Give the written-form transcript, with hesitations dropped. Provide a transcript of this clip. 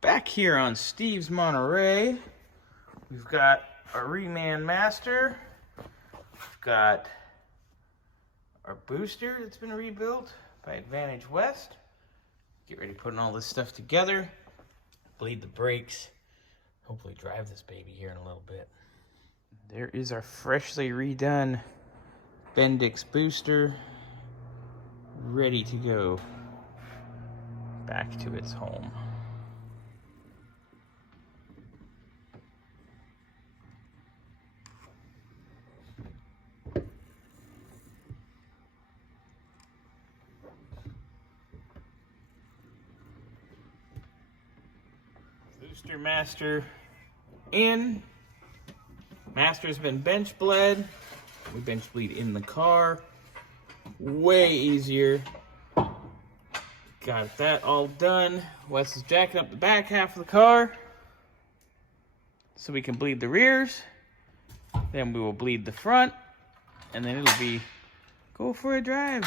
Back here on Steve's Monterey, we've got our reman master. We've got our booster that's been rebuilt by Advantage West. Get ready putting all this stuff together. Bleed the brakes. Hopefully drive this baby here in a little bit. There is our freshly redone Bendix booster, ready to go back to its home. Booster master in. Master's been bench bled. We bench bleed in the car. Way easier. Got that all done. Wes is jacking up the back half of the car so we can bleed the rears. Then we will bleed the front, and then it'll be go for a drive.